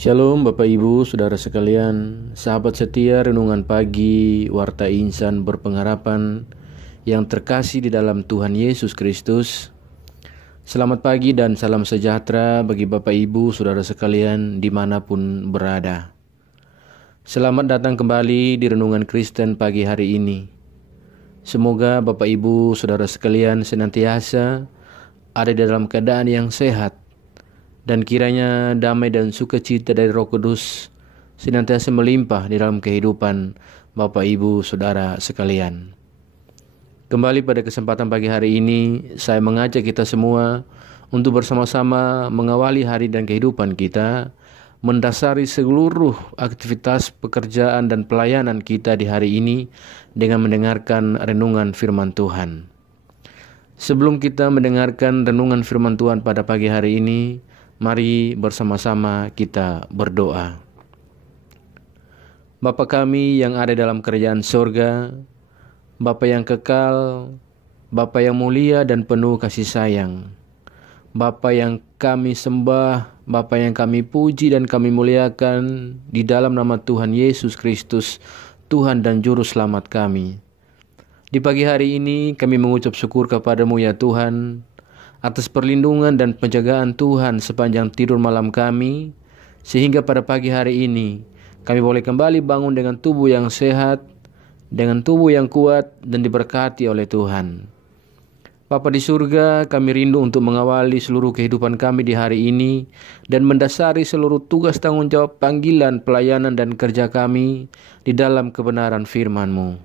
Shalom Bapak Ibu, Saudara sekalian, sahabat setia Renungan Pagi, Warta Insan Berpengharapan yang terkasih di dalam Tuhan Yesus Kristus. Selamat pagi dan salam sejahtera bagi Bapak Ibu, Saudara sekalian dimanapun berada. Selamat datang kembali di Renungan Kristen pagi hari ini. Semoga Bapak Ibu, Saudara sekalian senantiasa ada di dalam keadaan yang sehat, dan kiranya damai dan sukacita dari Roh Kudus senantiasa melimpah di dalam kehidupan Bapak Ibu Saudara sekalian. Kembali pada kesempatan pagi hari ini, saya mengajak kita semua untuk bersama-sama mengawali hari dan kehidupan kita, mendasari seluruh aktivitas pekerjaan dan pelayanan kita di hari ini dengan mendengarkan renungan firman Tuhan. Sebelum kita mendengarkan renungan firman Tuhan pada pagi hari ini, mari bersama-sama kita berdoa. Bapa kami yang ada dalam kerajaan sorga, Bapa yang kekal, Bapa yang mulia dan penuh kasih sayang, Bapa yang kami sembah, Bapa yang kami puji dan kami muliakan di dalam nama Tuhan Yesus Kristus, Tuhan dan Juru Selamat kami. Di pagi hari ini kami mengucap syukur kepadamu ya Tuhan, atas perlindungan dan penjagaan Tuhan sepanjang tidur malam kami, sehingga pada pagi hari ini kami boleh kembali bangun dengan tubuh yang sehat, dengan tubuh yang kuat dan diberkati oleh Tuhan. Bapa di surga, kami rindu untuk mengawali seluruh kehidupan kami di hari ini dan mendasari seluruh tugas tanggung jawab panggilan, pelayanan dan kerja kami di dalam kebenaran firman-Mu,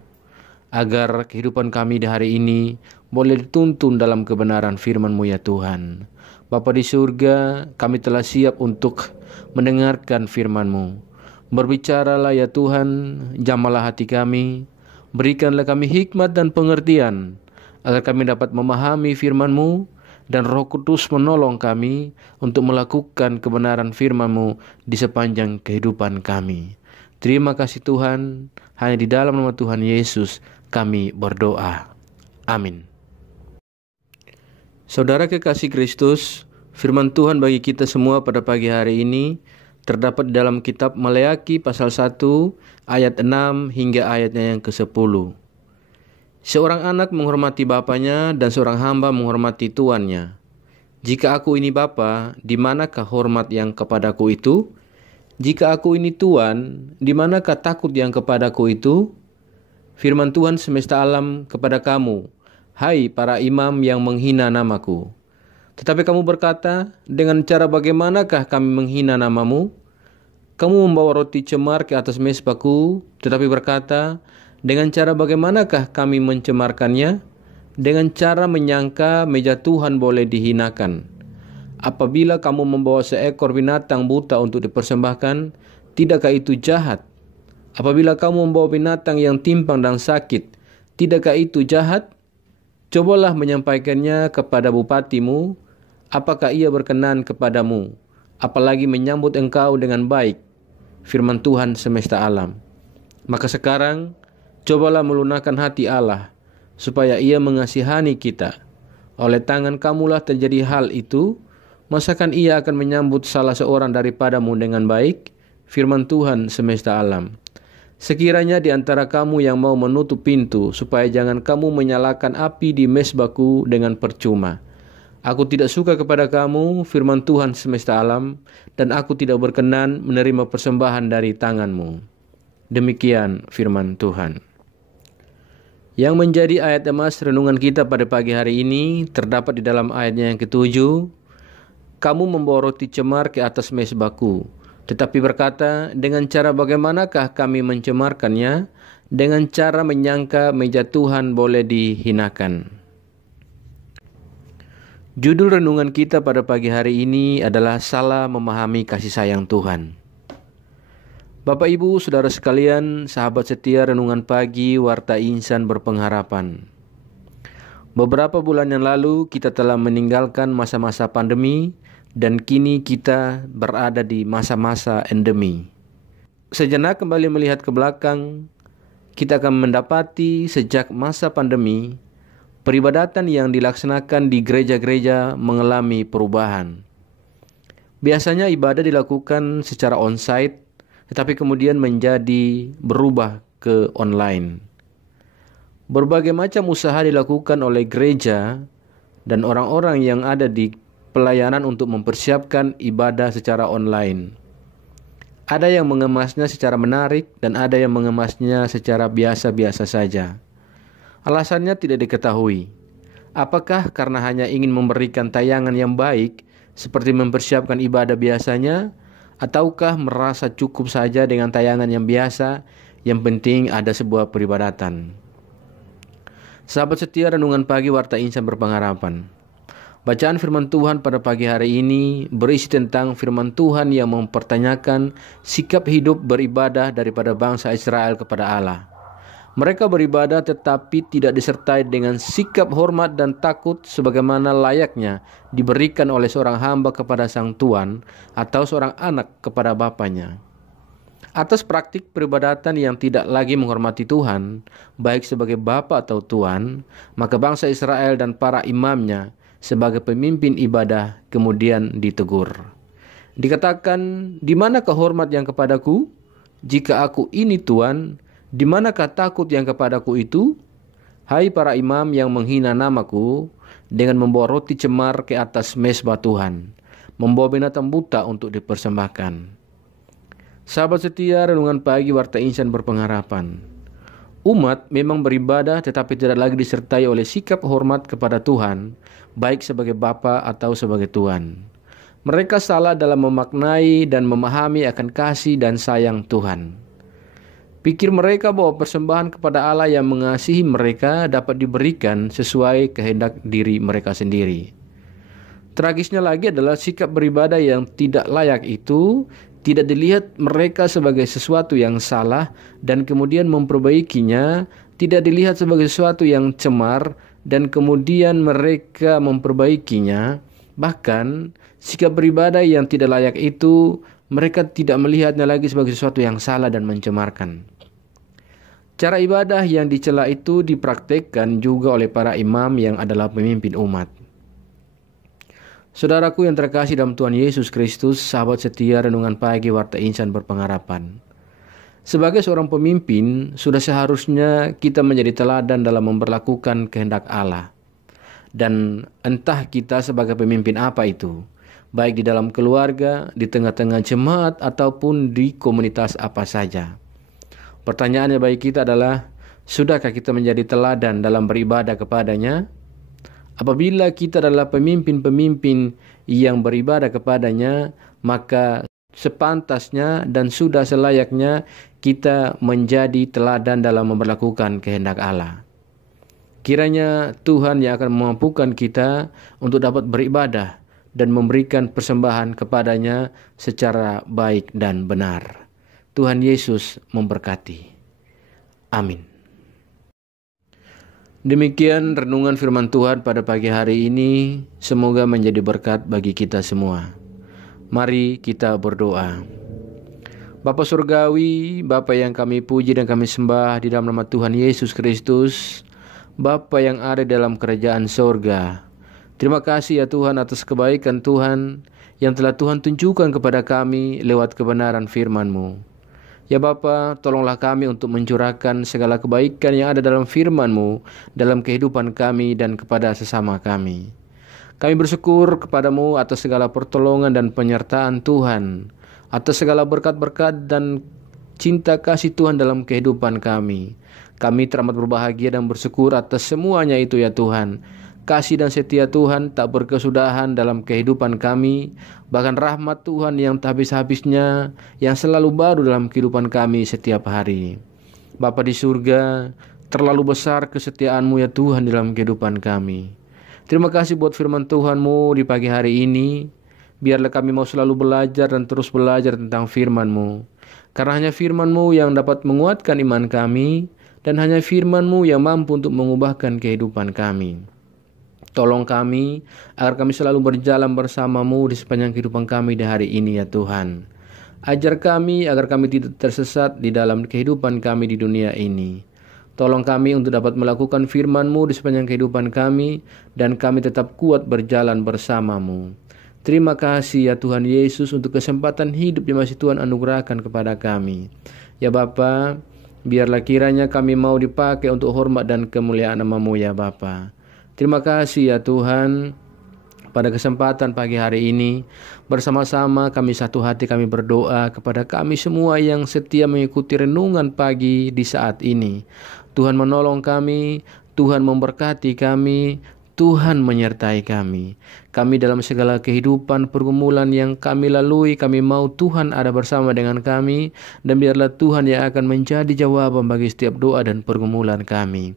agar kehidupan kami di hari ini boleh dituntun dalam kebenaran firman-Mu ya Tuhan. Bapa di surga, kami telah siap untuk mendengarkan firman-Mu. Berbicaralah ya Tuhan, jamahlah hati kami, berikanlah kami hikmat dan pengertian, agar kami dapat memahami firman-Mu, dan Roh Kudus menolong kami untuk melakukan kebenaran firman-Mu di sepanjang kehidupan kami. Terima kasih Tuhan, hanya di dalam nama Tuhan Yesus kami berdoa. Amin. Saudara kekasih Kristus, firman Tuhan bagi kita semua pada pagi hari ini terdapat dalam kitab Maleaki pasal 1 ayat 6 hingga ayatnya yang ke-10. Seorang anak menghormati bapanya dan seorang hamba menghormati tuannya. Jika aku ini bapa, di manakah hormat yang kepadaku itu? Jika aku ini tuan, di manakah takut yang kepadaku itu? Firman Tuhan semesta alam kepada kamu, hai para imam yang menghina namaku. Tetapi kamu berkata, dengan cara bagaimanakah kami menghina namamu? Kamu membawa roti cemar ke atas mezbahku, tetapi berkata, dengan cara bagaimanakah kami mencemarkannya? Dengan cara menyangka meja Tuhan boleh dihinakan. Apabila kamu membawa seekor binatang buta untuk dipersembahkan, tidakkah itu jahat? Apabila kamu membawa binatang yang timpang dan sakit, tidakkah itu jahat? Cobalah menyampaikannya kepada bupatimu, apakah ia berkenan kepadamu, apalagi menyambut engkau dengan baik, firman Tuhan semesta alam. Maka sekarang, cobalah melunakkan hati Allah, supaya ia mengasihani kita. Oleh tangan kamulah terjadi hal itu, masakan ia akan menyambut salah seorang daripadamu dengan baik, firman Tuhan semesta alam. Sekiranya di antara kamu yang mau menutup pintu, supaya jangan kamu menyalakan api di mezbahku dengan percuma. Aku tidak suka kepada kamu, firman Tuhan semesta alam, dan aku tidak berkenan menerima persembahan dari tanganmu. Demikian firman Tuhan. Yang menjadi ayat emas renungan kita pada pagi hari ini terdapat di dalam ayatnya yang ke-7. Kamu membawa roti cemar ke atas mezbahku, tetapi berkata, dengan cara bagaimanakah kami mencemarkannya? Dengan cara menyangka meja Tuhan boleh dihinakan. Judul renungan kita pada pagi hari ini adalah salah memahami kasih sayang Tuhan. Bapak Ibu, Saudara sekalian, sahabat setia Renungan Pagi, Warta Insan Berpengharapan. Beberapa bulan yang lalu kita telah meninggalkan masa-masa pandemi, dan kini kita berada di masa-masa endemi. Sejenak kembali melihat ke belakang, kita akan mendapati sejak masa pandemi, peribadatan yang dilaksanakan di gereja-gereja mengalami perubahan. Biasanya ibadah dilakukan secara onsite, tetapi kemudian menjadi berubah ke online. Berbagai macam usaha dilakukan oleh gereja dan orang-orang yang ada di pelayanan untuk mempersiapkan ibadah secara online. Ada yang mengemasnya secara menarik dan ada yang mengemasnya secara biasa-biasa saja. Alasannya tidak diketahui. Apakah karena hanya ingin memberikan tayangan yang baik seperti mempersiapkan ibadah biasanya, ataukah merasa cukup saja dengan tayangan yang biasa, yang penting ada sebuah peribadatan. Sahabat setia Renungan Pagi Warta Insan Berpengharapan. Bacaan firman Tuhan pada pagi hari ini berisi tentang firman Tuhan yang mempertanyakan sikap hidup beribadah daripada bangsa Israel kepada Allah. Mereka beribadah tetapi tidak disertai dengan sikap hormat dan takut sebagaimana layaknya diberikan oleh seorang hamba kepada sang tuan atau seorang anak kepada bapaknya. Atas praktik peribadatan yang tidak lagi menghormati Tuhan, baik sebagai bapa atau tuan, maka bangsa Israel dan para imamnya sebagai pemimpin ibadah kemudian ditegur. Dikatakan, "Di manakah hormat yang kepadaku? Jika aku ini tuan, di manakah takut yang kepadaku itu? Hai para imam yang menghina namaku dengan membawa roti cemar ke atas mezbah Tuhan, membawa binatang buta untuk dipersembahkan." Sahabat setia Renungan Pagi Warta Insan Berpengharapan. Umat memang beribadah tetapi tidak lagi disertai oleh sikap hormat kepada Tuhan, baik sebagai bapa atau sebagai tuan. Mereka salah dalam memaknai dan memahami akan kasih dan sayang Tuhan. Pikir mereka bahwa persembahan kepada Allah yang mengasihi mereka dapat diberikan sesuai kehendak diri mereka sendiri. Tragisnya lagi adalah sikap beribadah yang tidak layak itu tidak dilihat mereka sebagai sesuatu yang salah dan kemudian memperbaikinya, tidak dilihat sebagai sesuatu yang cemar dan kemudian mereka memperbaikinya. Bahkan sikap beribadah yang tidak layak itu mereka tidak melihatnya lagi sebagai sesuatu yang salah dan mencemarkan. Cara ibadah yang dicela itu dipraktekkan juga oleh para imam yang adalah pemimpin umat. Saudaraku yang terkasih dalam Tuhan Yesus Kristus, sahabat setia Renungan Pagi Warta Insan Berpengharapan. Sebagai seorang pemimpin, sudah seharusnya kita menjadi teladan dalam memperlakukan kehendak Allah. Dan entah kita sebagai pemimpin apa itu, baik di dalam keluarga, di tengah-tengah jemaat, ataupun di komunitas apa saja. Pertanyaannya bagi kita adalah, sudahkah kita menjadi teladan dalam beribadah kepadanya? Apabila kita adalah pemimpin-pemimpin yang beribadah kepadanya, maka sepantasnya dan sudah selayaknya kita menjadi teladan dalam memperlakukan kehendak Allah. Kiranya Tuhan yang akan memampukan kita untuk dapat beribadah dan memberikan persembahan kepadanya secara baik dan benar. Tuhan Yesus memberkati. Amin. Demikian renungan firman Tuhan pada pagi hari ini, semoga menjadi berkat bagi kita semua. Mari kita berdoa. Bapa Surgawi, Bapa yang kami puji dan kami sembah di dalam nama Tuhan Yesus Kristus, Bapa yang ada dalam kerajaan sorga. Terima kasih ya Tuhan atas kebaikan Tuhan yang telah Tuhan tunjukkan kepada kami lewat kebenaran firman-Mu. Ya Bapa, tolonglah kami untuk mencurahkan segala kebaikan yang ada dalam firman-Mu dalam kehidupan kami dan kepada sesama kami. Kami bersyukur kepadamu atas segala pertolongan dan penyertaan Tuhan, atas segala berkat-berkat dan cinta kasih Tuhan dalam kehidupan kami. Kami teramat berbahagia dan bersyukur atas semuanya itu ya Tuhan. Kasih dan setia Tuhan tak berkesudahan dalam kehidupan kami. Bahkan rahmat Tuhan yang tak habis-habisnya, yang selalu baru dalam kehidupan kami setiap hari. Bapa di surga, terlalu besar kesetiaan-Mu ya Tuhan dalam kehidupan kami. Terima kasih buat firman Tuhan-Mu di pagi hari ini. Biarlah kami mau selalu belajar dan terus belajar tentang firman-Mu. Karena hanya firman-Mu yang dapat menguatkan iman kami, dan hanya firman-Mu yang mampu untuk mengubahkan kehidupan kami. Tolong kami agar kami selalu berjalan bersama-Mu di sepanjang kehidupan kami di hari ini ya Tuhan. Ajar kami agar kami tidak tersesat di dalam kehidupan kami di dunia ini. Tolong kami untuk dapat melakukan firman-Mu di sepanjang kehidupan kami dan kami tetap kuat berjalan bersama-Mu. Terima kasih ya Tuhan Yesus untuk kesempatan hidup yang masih Tuhan anugerahkan kepada kami. Ya Bapa, biarlah kiranya kami mau dipakai untuk hormat dan kemuliaan nama-Mu ya Bapa. Terima kasih ya Tuhan. Pada kesempatan pagi hari ini, bersama-sama kami satu hati kami berdoa kepada kami semua yang setia mengikuti renungan pagi di saat ini. Tuhan menolong kami, Tuhan memberkati kami, Tuhan menyertai kami. Kami dalam segala kehidupan pergumulan yang kami lalui, kami mau Tuhan ada bersama dengan kami, dan biarlah Tuhan yang akan menjadi jawaban bagi setiap doa dan pergumulan kami.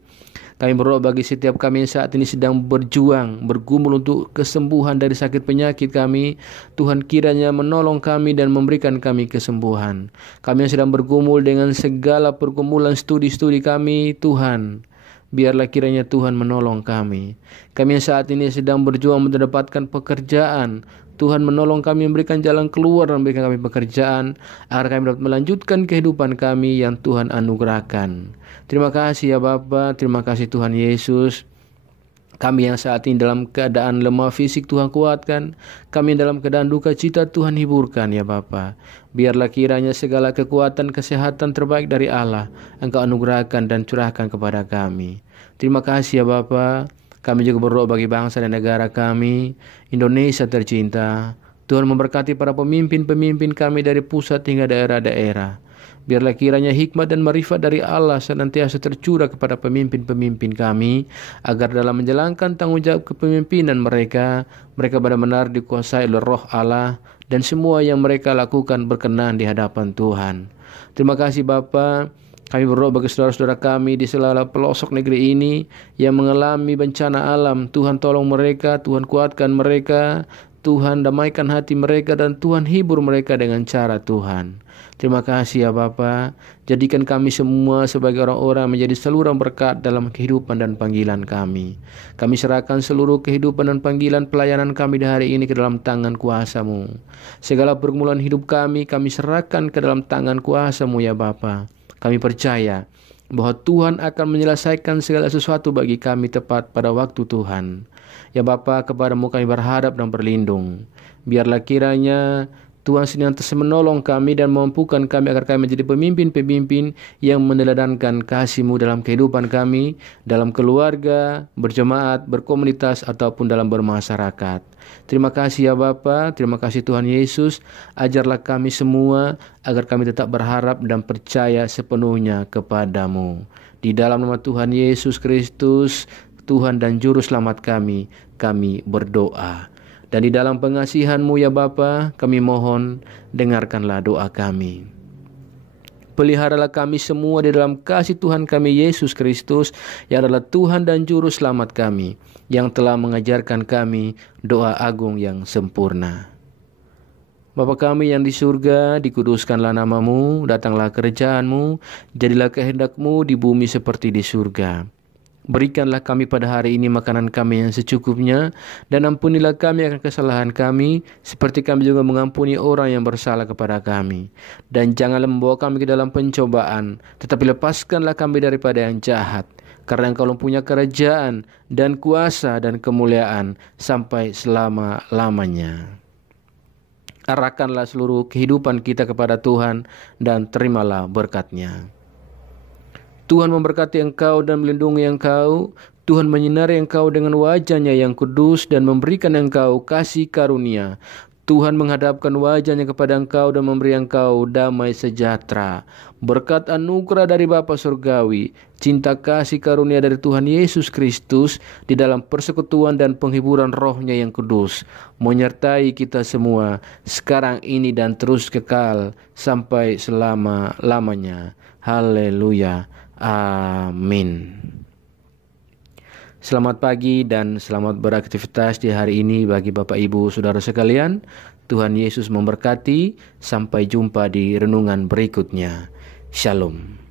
Kami berdoa bagi setiap kami yang saat ini sedang berjuang, bergumul untuk kesembuhan dari sakit penyakit kami. Tuhan kiranya menolong kami dan memberikan kami kesembuhan. Kami yang sedang bergumul dengan segala pergumulan studi-studi kami, Tuhan, biarlah kiranya Tuhan menolong kami. Kami yang saat ini sedang berjuang mendapatkan pekerjaan, Tuhan menolong kami, memberikan jalan keluar dan memberikan kami pekerjaan, agar kami dapat melanjutkan kehidupan kami yang Tuhan anugerahkan. Terima kasih ya Bapa, terima kasih Tuhan Yesus. Kami yang saat ini dalam keadaan lemah fisik Tuhan kuatkan. Kami yang dalam keadaan duka cita Tuhan hiburkan ya Bapa. Biarlah kiranya segala kekuatan kesehatan terbaik dari Allah Engkau anugerahkan dan curahkan kepada kami. Terima kasih ya Bapa. Kami juga berdoa bagi bangsa dan negara kami, Indonesia tercinta. Tuhan memberkati para pemimpin-pemimpin kami dari pusat hingga daerah-daerah. Biarlah kiranya hikmat dan marifat dari Allah senantiasa tercurah kepada pemimpin-pemimpin kami, agar dalam menjalankan tanggung jawab kepemimpinan mereka benar-benar dikuasai oleh Roh Allah, dan semua yang mereka lakukan berkenan di hadapan Tuhan. Terima kasih Bapa. Kami berdoa bagi saudara-saudara kami di segala pelosok negeri ini yang mengalami bencana alam. Tuhan tolong mereka, Tuhan kuatkan mereka, Tuhan damaikan hati mereka, dan Tuhan hibur mereka dengan cara Tuhan. Terima kasih ya Bapa. Jadikan kami semua sebagai orang-orang menjadi saluran berkat dalam kehidupan dan panggilan kami. Kami serahkan seluruh kehidupan dan panggilan pelayanan kami di hari ini ke dalam tangan kuasa-Mu. Segala pergumulan hidup kami serahkan ke dalam tangan kuasa-Mu ya Bapa. Kami percaya bahwa Tuhan akan menyelesaikan segala sesuatu bagi kami tepat pada waktu Tuhan. Ya Bapa, kepada-Mu kami berharap dan berlindung. Biarlah kiranya Tuhan senantiasa menolong kami dan memampukan kami agar kami menjadi pemimpin-pemimpin yang meneladankan kasih-Mu dalam kehidupan kami, dalam keluarga, berjemaat, berkomunitas, ataupun dalam bermasyarakat. Terima kasih ya Bapa, terima kasih Tuhan Yesus. Ajarlah kami semua agar kami tetap berharap dan percaya sepenuhnya kepada-Mu. Di dalam nama Tuhan Yesus Kristus, Tuhan dan Juru Selamat kami berdoa. Dan di dalam pengasihan-Mu ya Bapa, kami mohon dengarkanlah doa kami. Peliharalah kami semua di dalam kasih Tuhan kami Yesus Kristus, yang adalah Tuhan dan Juru Selamat kami, yang telah mengajarkan kami doa agung yang sempurna. Bapa kami yang di surga, dikuduskanlah nama-Mu, datanglah kerajaan-Mu, jadilah kehendak-Mu di bumi seperti di surga. Berikanlah kami pada hari ini makanan kami yang secukupnya, dan ampunilah kami akan kesalahan kami, seperti kami juga mengampuni orang yang bersalah kepada kami. Dan janganlah membawa kami ke dalam pencobaan, tetapi lepaskanlah kami daripada yang jahat. Karena Engkau mempunyai kerajaan dan kuasa dan kemuliaan sampai selama-lamanya. Arahkanlah seluruh kehidupan kita kepada Tuhan, dan terimalah berkat-Nya. Tuhan memberkati engkau dan melindungi engkau. Tuhan menyinari engkau dengan wajah-Nya yang kudus dan memberikan engkau kasih karunia. Tuhan menghadapkan wajah-Nya kepada engkau dan memberi engkau damai sejahtera. Berkat anugerah dari Bapa Surgawi, cinta kasih karunia dari Tuhan Yesus Kristus, di dalam persekutuan dan penghiburan Roh-Nya yang kudus, menyertai kita semua, sekarang ini dan terus kekal, sampai selama-lamanya. Haleluya. Amin. Selamat pagi dan selamat beraktivitas di hari ini bagi Bapak Ibu Saudara sekalian. Tuhan Yesus memberkati. Sampai jumpa di renungan berikutnya. Shalom.